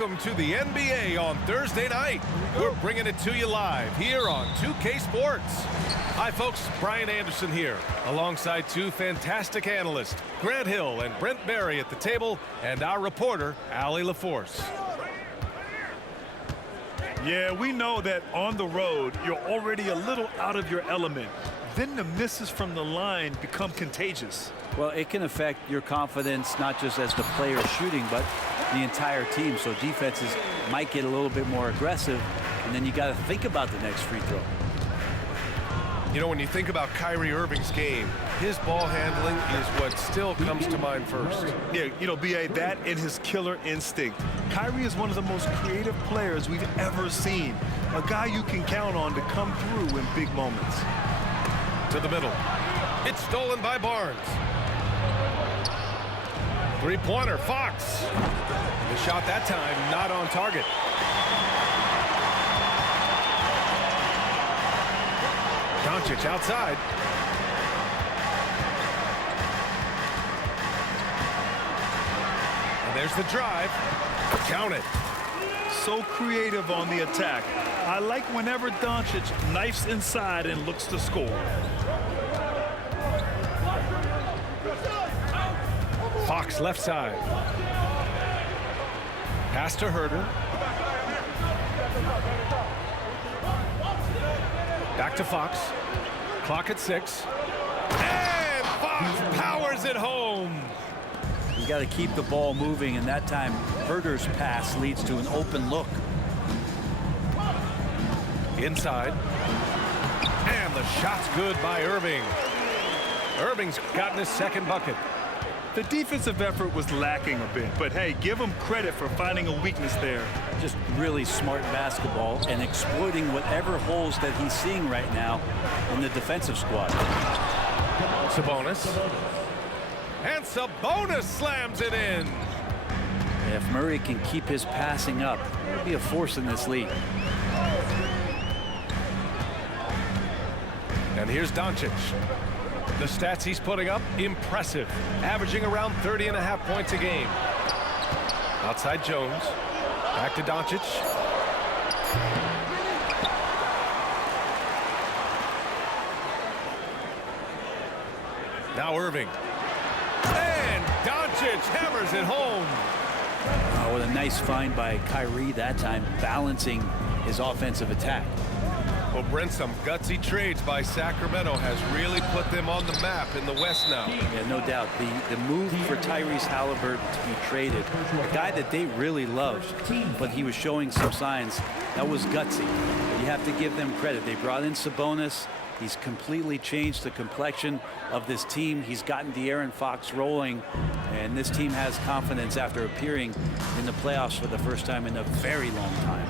Welcome to the NBA on Thursday night. We're bringing it to you live here on 2K Sports. Hi, folks. Brian Anderson here, alongside two fantastic analysts, Grant Hill and Brent Berry at the table, and our reporter, Allie LaForce. Yeah, we know that on the road, you're already a little out of your element. Then the misses from the line become contagious. Well, it can affect your confidence, not just as the player shooting, but the entire team. So defenses might get a little bit more aggressive, and then you got to think about the next free throw. You know, when you think about Kyrie Irving's game, his ball handling is what still comes to mind first. Yeah, you know, B.A., that and his killer instinct. Kyrie is one of the most creative players we've ever seen. A guy you can count on to come through in big moments. To the middle. It's stolen by Barnes. Three-pointer, Fox. The shot that time not on target. Doncic outside. And there's the drive. Count it. So creative on the attack. I like whenever Doncic knifes inside and looks to score. Fox left side. Pass to Herter. Back to Fox. Clock at 6. And Fox powers it home. You got to keep the ball moving, and that time Herter's pass leads to an open look. Inside. And the shot's good by Irving. Irving's gotten his second bucket. The defensive effort was lacking a bit, but hey, give him credit for finding a weakness there. Just really smart basketball and exploiting whatever holes that he's seeing right now in the defensive squad. Sabonis. And Sabonis slams it in. If Murray can keep his passing up, he'll be a force in this league. And here's Doncic. The stats he's putting up, impressive. Averaging around 30.5 points a game. Outside Jones. Back to Doncic. Now Irving. And Doncic hammers it home. Oh, what a nice find by Kyrie that time, balancing his offensive attack. Well, Brent, some gutsy trades by Sacramento has really put them on the map in the West now. Yeah, no doubt. The move for Tyrese Halliburton to be traded, a guy that they really loved, but he was showing some signs. That was gutsy. You have to give them credit. They brought in Sabonis. He's completely changed the complexion of this team. He's gotten De'Aaron Fox rolling, and this team has confidence after appearing in the playoffs for the first time in a very long time.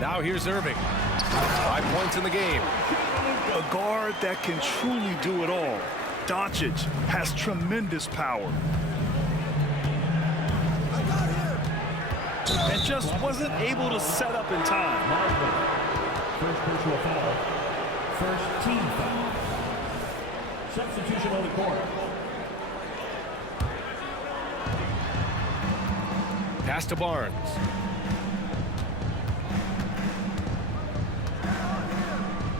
Now here's Irving. 5 points in the game. A guard that can truly do it all. Doncic has tremendous power. And just wasn't able to set up in time. First personal foul. First team foul. Substitution on the court. Pass to Barnes.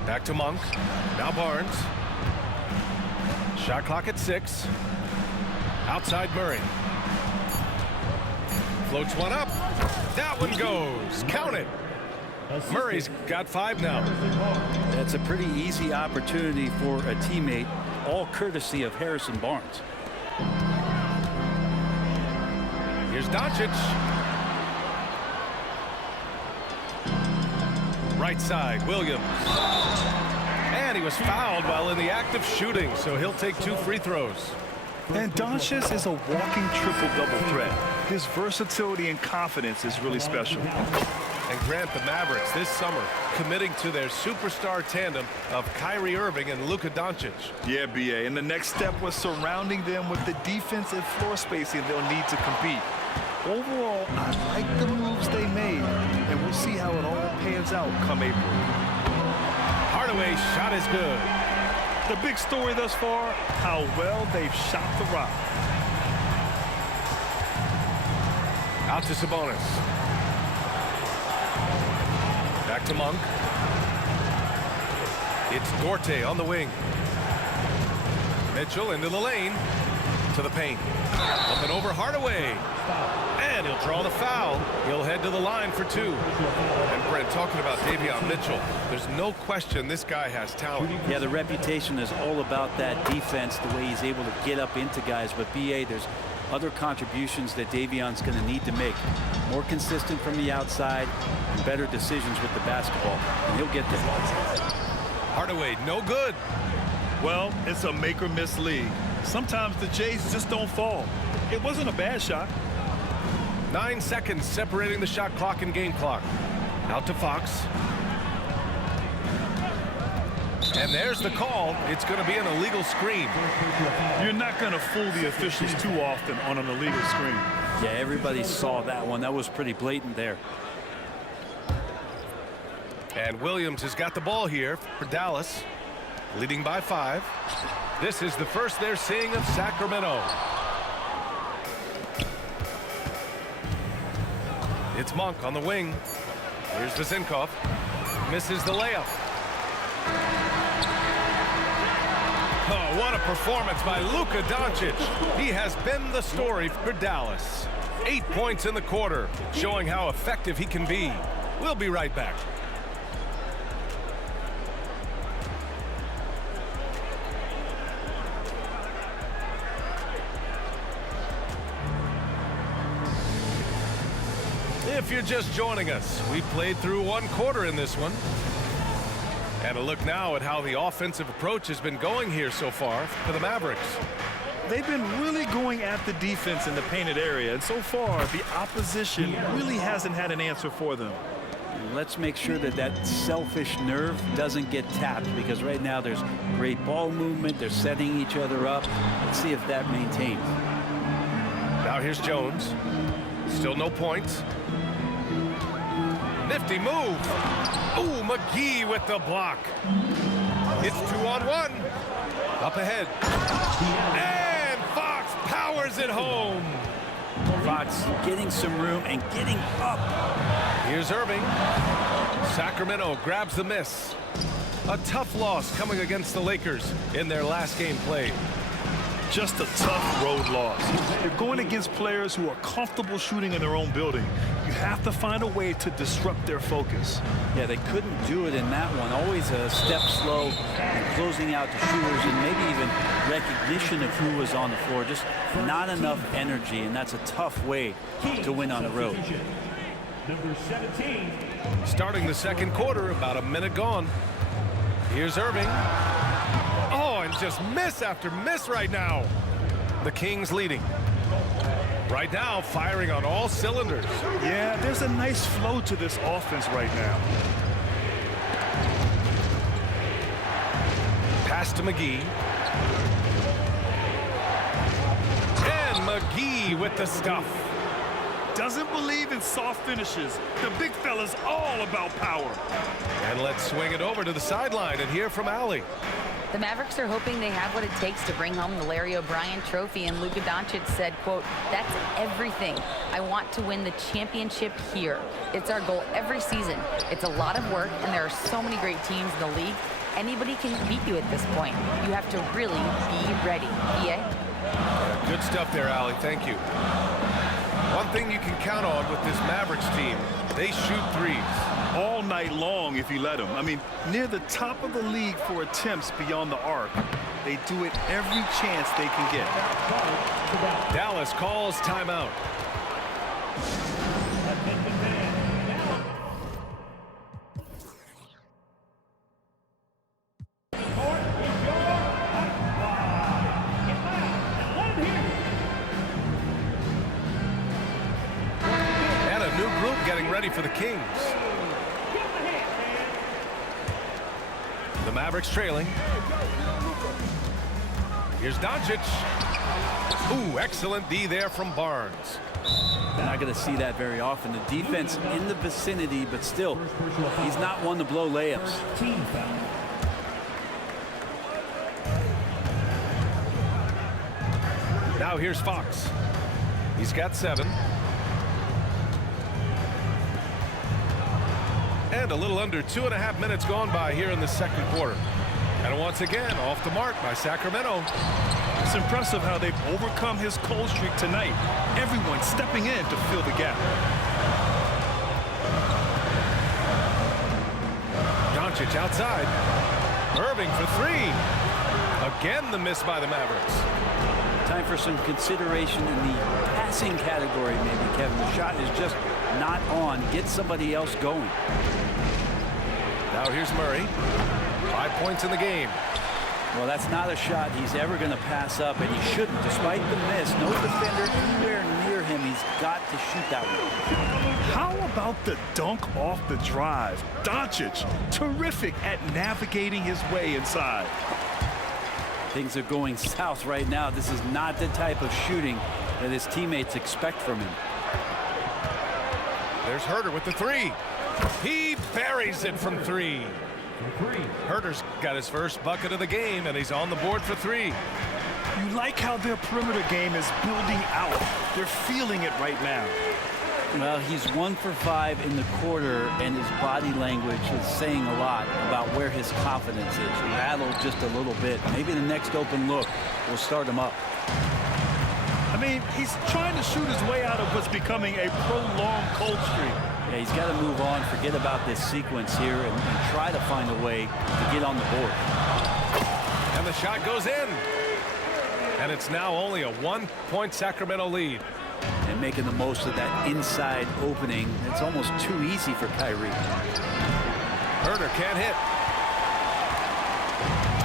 Back to Monk. Now Barnes. Shot clock at 6. Outside Murray. Floats one up. That one goes. Count it. Murray's got 5 now. That's a pretty easy opportunity for a teammate, all courtesy of Harrison Barnes. Here's Doncic. Right side, Williams. And he was fouled while in the act of shooting, so he'll take 2 free throws. And Doncic is a walking triple-double threat. His versatility and confidence is really special. And Grant, the Mavericks this summer committing to their superstar tandem of Kyrie Irving and Luka Doncic. Yeah, B.A., and the next step was surrounding them with the defensive floor spacing they'll need to compete. Overall, I like the moves they made, and we'll see how it all pans out come April. Hardaway's shot is good. The big story thus far, how well they've shot the rock. Out to Sabonis. Back to Monk. It's Duarte on the wing. Mitchell into the lane. To the paint. Up and over Hardaway. And he'll draw the foul. He'll head to the line for 2. And Brent, talking about Davion Mitchell, there's no question this guy has talent. Yeah, the reputation is all about that defense, the way he's able to get up into guys. But BA, there's other contributions that Davion's going to need to make. More consistent from the outside and better decisions with the basketball. And he'll get there. Hardaway, no good. Well, it's a make or miss league. Sometimes the Jays just don't fall. It wasn't a bad shot. 9 seconds separating the shot clock and game clock. Out to Fox. And there's the call. It's going to be an illegal screen. You're not going to fool the officials too often on an illegal screen. Yeah, everybody saw that one. That was pretty blatant there. And Williams has got the ball here for Dallas, leading by 5. This is the first they're seeing of Sacramento. It's Monk on the wing. Here's Vezinkov. Misses the layup. Oh, what a performance by Luka Doncic. He has been the story for Dallas. 8 points in the quarter, showing how effective he can be. We'll be right back. If you're just joining us, we played through 1 quarter in this one. And a look now at how the offensive approach has been going here so far for the Mavericks. They've been really going at the defense in the painted area, and so far the opposition really hasn't had an answer for them. Let's make sure that that selfish nerve doesn't get tapped, because right now there's great ball movement. They're setting each other up. Let's see if that maintains. Now here's Jones. Still no points. Nifty move. Ooh, McGee with the block. It's 2-on-1. Up ahead. And Fox powers it home. Fox getting some room and getting up. Here's Irving. Sacramento grabs the miss. A tough loss coming against the Lakers in their last game played. Just a tough road loss. You're going against players who are comfortable shooting in their own building. You have to find a way to disrupt their focus. Yeah, they couldn't do it in that one. Always a step slow and closing out the shooters, and maybe even recognition of who was on the floor. Just not enough energy, and that's a tough way to win on the road. Number 17. Starting the second quarter, about a minute gone. Here's Irving. Oh, and just miss after miss right now. The Kings leading. Right now, firing on all cylinders. Yeah, there's a nice flow to this offense right now. Pass to McGee. And McGee with the stuff. Doesn't believe in soft finishes. The big fella's all about power. And let's swing it over to the sideline and hear from Allie. The Mavericks are hoping they have what it takes to bring home the Larry O'Brien trophy, and Luka Doncic said, quote, "That's everything. I want to win the championship here. It's our goal every season. It's a lot of work, and there are so many great teams in the league. Anybody can beat you at this point. You have to really be ready." EA? Good stuff there, Allie. Thank you. One thing you can count on with this Mavericks team, they shoot threes. All night long if you let them. I mean, near the top of the league for attempts beyond the arc. They do it every chance they can get. Dallas calls timeout. And a new group getting ready for the Kings. The Mavericks trailing. Here's Doncic. Ooh, excellent D there from Barnes. You're not going to see that very often. The defense in the vicinity, but still, he's not one to blow layups. Team foul. Now here's Fox. He's got 7. And a little under 2.5 minutes gone by here in the second quarter. And once again, off the mark by Sacramento. It's impressive how they've overcome his cold streak tonight. Everyone stepping in to fill the gap. Doncic outside. Irving for three. Again, the miss by the Mavericks. Time for some consideration in the passing category, maybe, Kevin. The shot is just not on. Get somebody else going. Now here's Murray. 5 points in the game. Well, that's not a shot he's ever going to pass up, and he shouldn't. Despite the miss, no defender anywhere near him. He's got to shoot that one. How about the dunk off the drive? Doncic, terrific at navigating his way inside. Things are going south right now. This is not the type of shooting that his teammates expect from him. There's Herter with the three. He buries it from three. Herter's got his first bucket of the game, and he's on the board for three. You like how their perimeter game is building out. They're feeling it right now. Well, he's 1 for 5 in the quarter, and his body language is saying a lot about where his confidence is. Rattled just a little bit. Maybe the next open look will start him up. I mean, he's trying to shoot his way out of what's becoming a prolonged cold streak. Yeah, he's got to move on, forget about this sequence here, and try to find a way to get on the board. And the shot goes in. And it's now only a 1-point Sacramento lead. And making the most of that inside opening. It's almost too easy for Kyrie. Herter can't hit.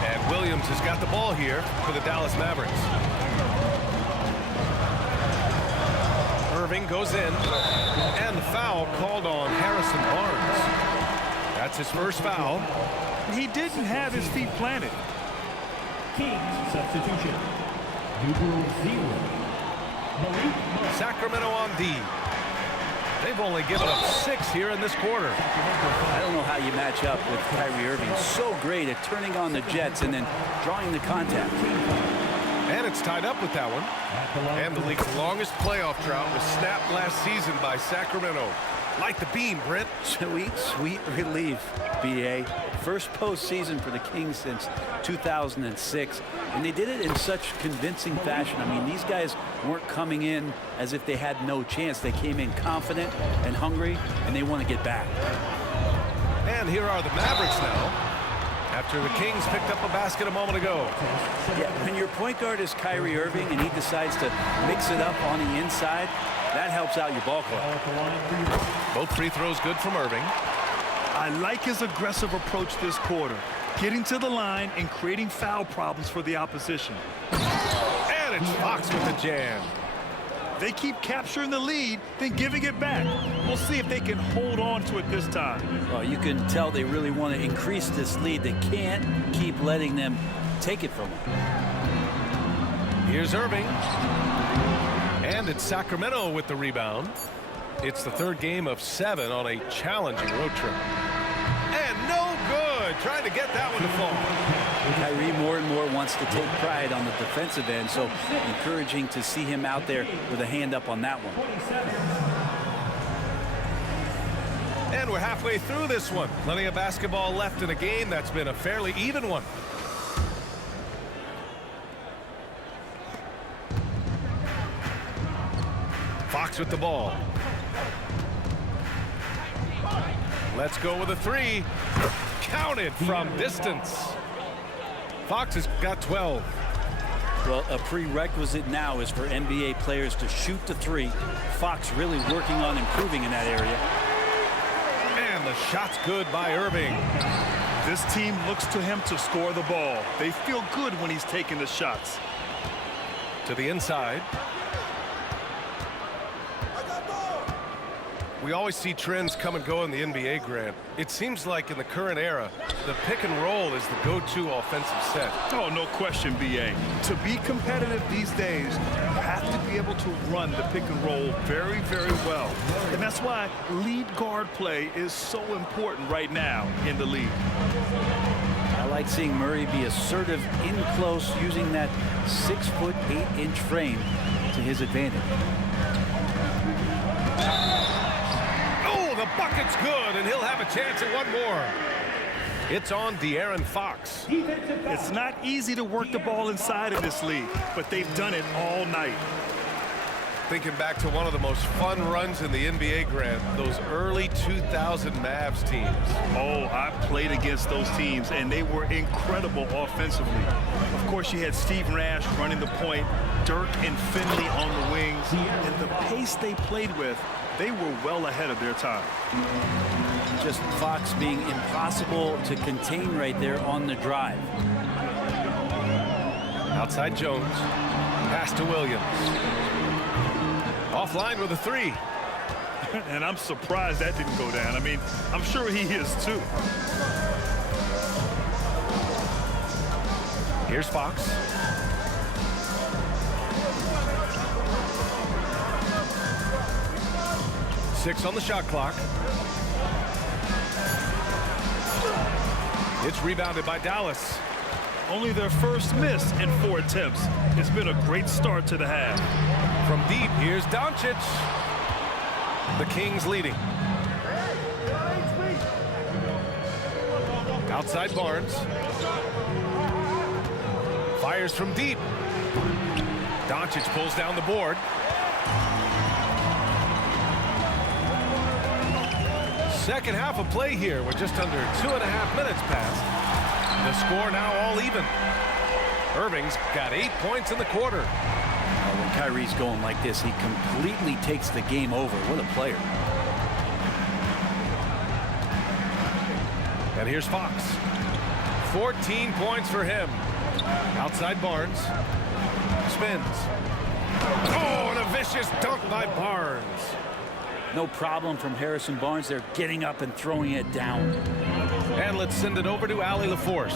And Williams has got the ball here for the Dallas Mavericks. Irving goes in, and the foul called on Harrison Barnes. That's his first foul. He didn't have his feet planted. Kings substitution. Numero 0. Sacramento on D. They've only given up 6 here in this quarter. I don't know how you match up with Kyrie Irving. So great at turning on the jets and then drawing the contact. And it's tied up with that one. And the league's longest playoff drought was snapped last season by Sacramento. Like the beam, Brent. Sweet, sweet relief, B.A. First postseason for the Kings since 2006. And they did it in such convincing fashion. I mean, these guys weren't coming in as if they had no chance. They came in confident and hungry, and they want to get back. And here are the Mavericks now, after the Kings picked up a basket a moment ago. Yeah, when your point guard is Kyrie Irving and he decides to mix it up on the inside, that helps out your ball club. Both free throws good from Irving. I like his aggressive approach this quarter, getting to the line and creating foul problems for the opposition. And it's Fox with the jam. They keep capturing the lead, then giving it back. We'll see if they can hold on to it this time. Well, you can tell they really want to increase this lead. They can't keep letting them take it from them. Here's Irving. And it's Sacramento with the rebound. It's the third game of 7 on a challenging road trip. And no good. Trying to get that one to fall. Kyrie more and more wants to take pride on the defensive end, so encouraging to see him out there with a hand up on that one. And we're halfway through this one. Plenty of basketball left in a game that's been a fairly even one. Fox with the ball. Let's go with a three. Counted from distance. Fox has got 12. Well, a prerequisite now is for NBA players to shoot the three. Fox really working on improving in that area. And the shot's good by Irving. This team looks to him to score the ball. They feel good when he's taking the shots. To the inside. We always see trends come and go in the NBA, Grant. It seems like in the current era, the pick and roll is the go-to offensive set. Oh, no question, B.A. To be competitive these days, you have to be able to run the pick and roll very, very well. And that's why lead guard play is so important right now in the league. I like seeing Murray be assertive in close, using that 6'8" frame to his advantage. The bucket It's good, and he'll have a chance at one more. It's on De'Aaron Fox. It's not easy to work the ball inside in this league, but they've done it all night. Thinking back to one of the most fun runs in the NBA, Grant, those early 2000 Mavs teams. Oh, I played against those teams, and they were incredible offensively. Of course, you had Steve Nash running the point, Dirk and Finley on the wings, and the pace they played with, they were well ahead of their time. Just Fox being impossible to contain right there on the drive. Outside Jones. Pass to Williams. Offline with a three. And I'm surprised that didn't go down. I mean, I'm sure he is too. Here's Fox. Six on the shot clock. It's rebounded by Dallas. Only their first miss in 4 attempts. It's been a great start to the half. From deep, here's Doncic. The Kings leading. Outside Barnes. Fires from deep. Doncic pulls down the board. Second half of play here with just under 2.5 minutes passed. The score now all even. Irving's got 8 points in the quarter. When Kyrie's going like this, he completely takes the game over. What a player. And here's Fox. 14 points for him. Outside Barnes. Spins. Oh, and a vicious dunk by Barnes. No problem from Harrison Barnes. They're getting up and throwing it down. And let's send it over to Allie LaForce.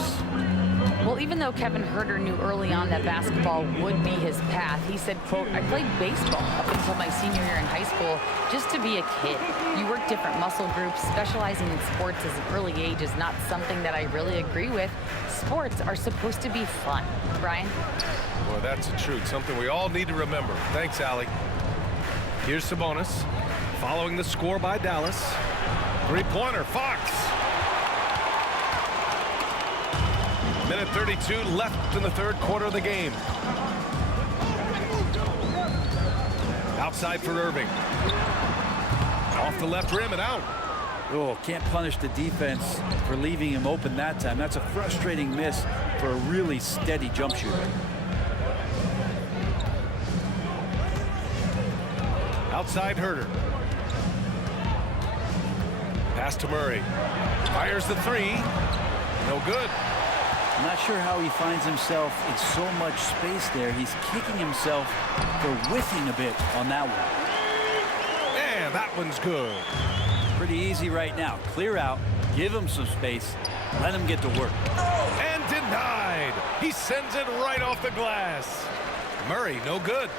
Well, even though Kevin Huerter knew early on that basketball would be his path, he said, quote, I played baseball up until my senior year in high school just to be a kid. You work different muscle groups. Specializing in sports as an early age is not something that I really agree with. Sports are supposed to be fun. Brian? Boy, that's the truth. Something we all need to remember. Thanks, Allie. Here's Sabonis. Following the score by Dallas. Three-pointer, Fox. Minute 32 left in the third quarter of the game. Outside for Irving. Off the left rim and out. Oh, can't punish the defense for leaving him open that time. That's a frustrating miss for a really steady jump shooter. Outside Huerter. Pass to Murray. Fires the three. No good. I'm not sure how he finds himself in so much space there. He's kicking himself for whiffing a bit on that one. And that one's good. Pretty easy right now. Clear out, give him some space, let him get to work. And denied. He sends it right off the glass. Murray, no good.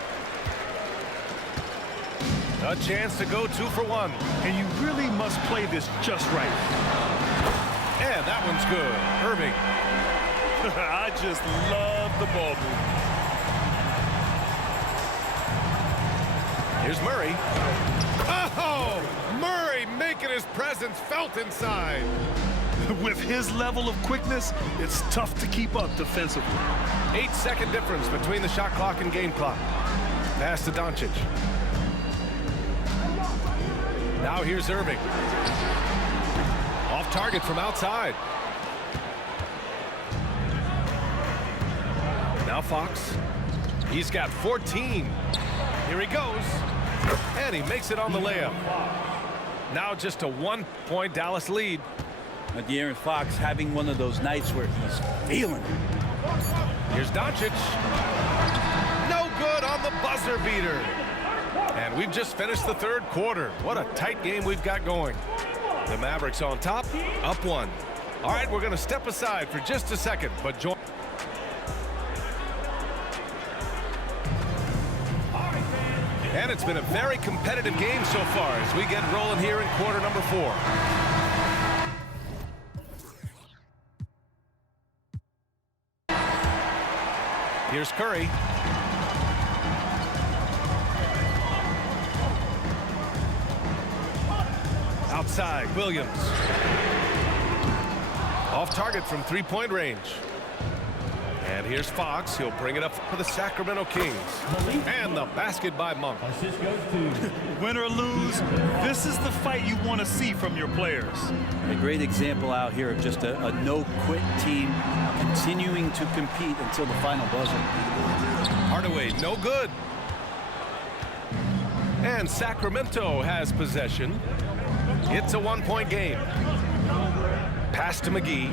A chance to go 2 for 1. And you really must play this just right. And that one's good. Irving. I just love the ball move. Here's Murray. Oh! Murray making his presence felt inside. With his level of quickness, it's tough to keep up defensively. 8-second difference between the shot clock and game clock. Pass to Doncic. Now here's Irving. Off target from outside. Now Fox. He's got 14. Here he goes. And he makes it on the layup. Now just a 1-point Dallas lead. De'Aaron Fox having one of those nights where he's feeling it. Here's Doncic. No good on the buzzer beater. And we've just finished the third quarter. What a tight game we've got going. The Mavericks on top, up 1. All right, we're going to step aside for just a second, but join. And it's been a very competitive game so far as we get rolling here in quarter number 4. Here's Curry. Outside, Williams. Off target from three-point range. And here's Fox. He'll bring it up for the Sacramento Kings. And the basket by Monk. Assist goes to Win or lose, this is the fight you want to see from your players. A great example out here of just a no-quit team continuing to compete until the final buzzer. Hardaway, no good. And Sacramento has possession. It's a one-point game. Pass to McGee.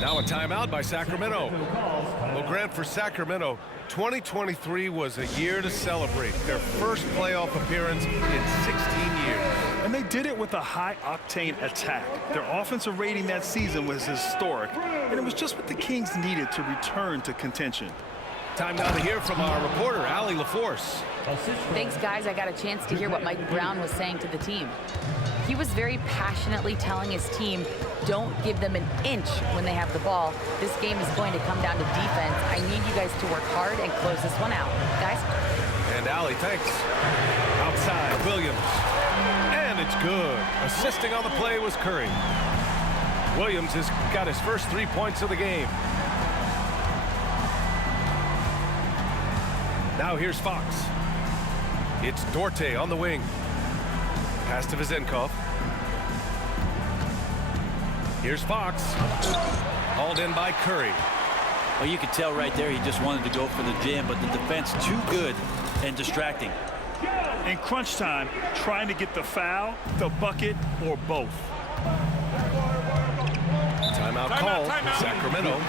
Now a timeout by Sacramento. Well, Grant, for Sacramento, 2023 was a year to celebrate. Their first playoff appearance in 16 years. And they did it with a high-octane attack. Their offensive rating that season was historic, and it was just what the Kings needed to return to contention. Time now to hear from our reporter, Allie LaForce. Thanks, guys. I got a chance to hear what Mike Brown was saying to the team. He was very passionately telling his team, don't give them an inch when they have the ball. This game is going to come down to defense. I need you guys to work hard and close this one out. Guys? And Allie, thanks. Outside, Williams. And it's good. Assisting on the play was Curry. Williams has got his first 3 points of the game. Now here's Fox. It's Dorte on the wing. Pass to Vizenkov. Here's Fox. Hauled in by Curry. Well, you could tell right there he just wanted to go for the jam, but the defense too good and distracting. In crunch time, trying to get the foul, the bucket, or both. Timeout call, Sacramento.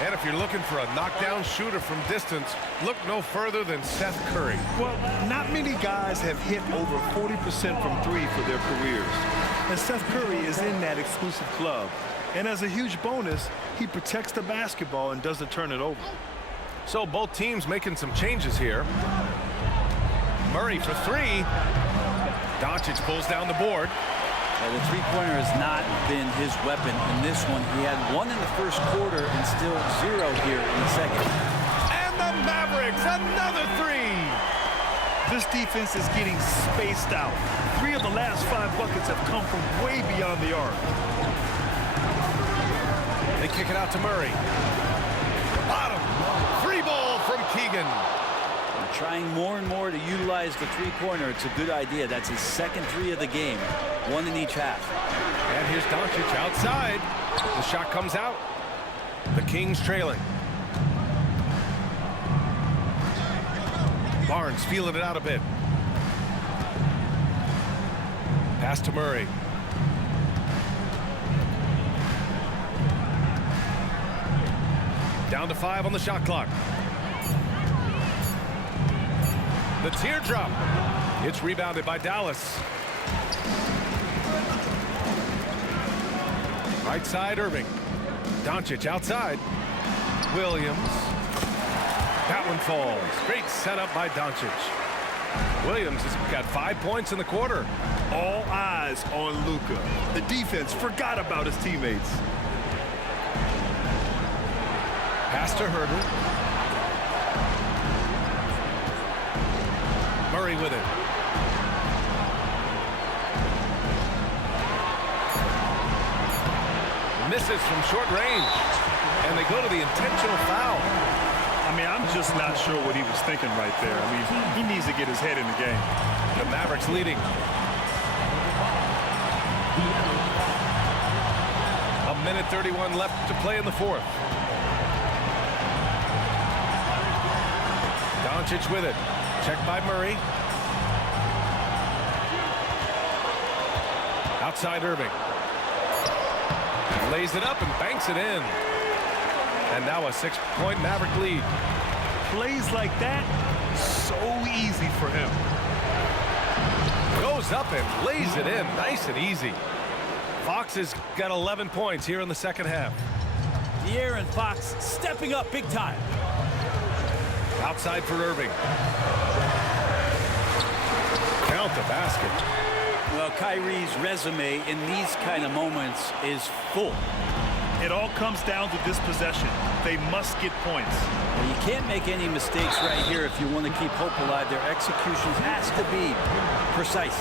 And if you're looking for a knockdown shooter from distance, look no further than Seth Curry. Well, not many guys have hit over 40% from three for their careers. And Seth Curry is in that exclusive club. And as a huge bonus, he protects the basketball and doesn't turn it over. So both teams making some changes here. Murray for three. Doncic pulls down the board. Well, the three-pointer has not been his weapon in this one. He had one in the first quarter and still zero here in the second. And the Mavericks, another three. This defense is getting spaced out. 3 of the last 5 buckets have come from way beyond the arc. They kick it out to Murray. Bottom. Free ball from Keegan. Trying more and more to utilize the three-pointer. It's a good idea. That's his second three of the game. One in each half. And here's Doncic outside. The shot comes out. The Kings trailing. Barnes feeling it out a bit. Pass to Murray. Down to 5 on the shot clock. The teardrop. It's rebounded by Dallas. Right side, Irving. Doncic outside. Williams. That one falls. Great setup by Doncic. Williams has got 5 points in the quarter. All eyes on Luka. The defense forgot about his teammates. Pass to Herter. Murray with it. Misses from short range. And they go to the intentional foul. I mean, I'm just not sure what he was thinking right there. I mean, he needs to get his head in the game. The Mavericks leading. A minute 31 left to play in the fourth. Doncic with it. Checked by Murray. Outside Irving. Lays it up and banks it in. And now a 6-point Maverick lead. Plays like that, so easy for him. Goes up and lays it in. Nice and easy. Fox has got 11 points here in the second half. De'Aaron Fox stepping up big time. Outside for Irving. Count the basket. Well, Kyrie's resume in these kind of moments is full. It all comes down to this possession. They must get points. Well, you can't make any mistakes right here if you want to keep hope alive. Their execution has to be precise.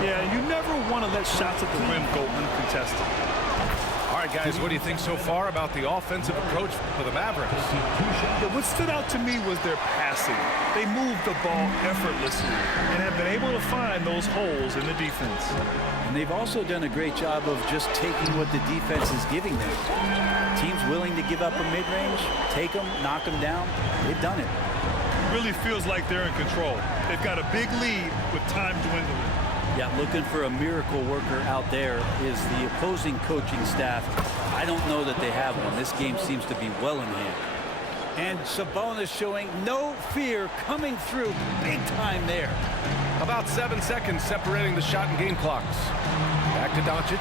Yeah, you never want to let shots at the rim go uncontested. All right, guys, what do you think so far about the offensive approach for the Mavericks? Yeah, what stood out to me was their passing. They moved the ball effortlessly and have been able to find those holes in the defense. And they've also done a great job of just taking what the defense is giving them. Teams willing to give up a mid-range, take them, knock them down. They've done it. Really feels like they're in control. They've got a big lead with time dwindling. Yeah, looking for a miracle worker out there is the opposing coaching staff. I don't know that they have one. This game seems to be well in hand. And Sabonis showing no fear, coming through big time there. About 7 seconds separating the shot and game clocks. Back to Doncic.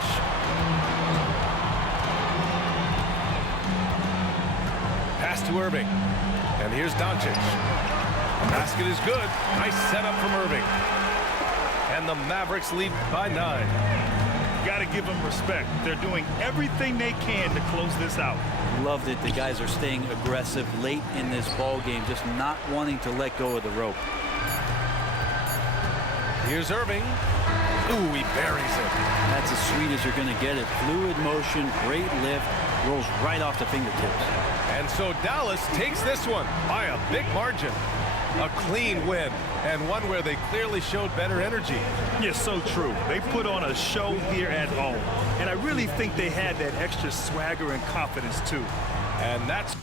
Pass to Irving. And here's Doncic. The basket is good. Nice setup from Irving. And the Mavericks lead by 9. Got to give them respect. They're doing everything they can to close this out. Love that the guys are staying aggressive late in this ball game, just not wanting to let go of the rope. Here's Irving. Ooh, he buries it. That's as sweet as you're going to get it. Fluid motion, great lift, rolls right off the fingertips. And so Dallas takes this one by a big margin. A clean win, and one where they clearly showed better energy. Yeah, so true. They put on a show here at home. And I really think they had that extra swagger and confidence, too. And that's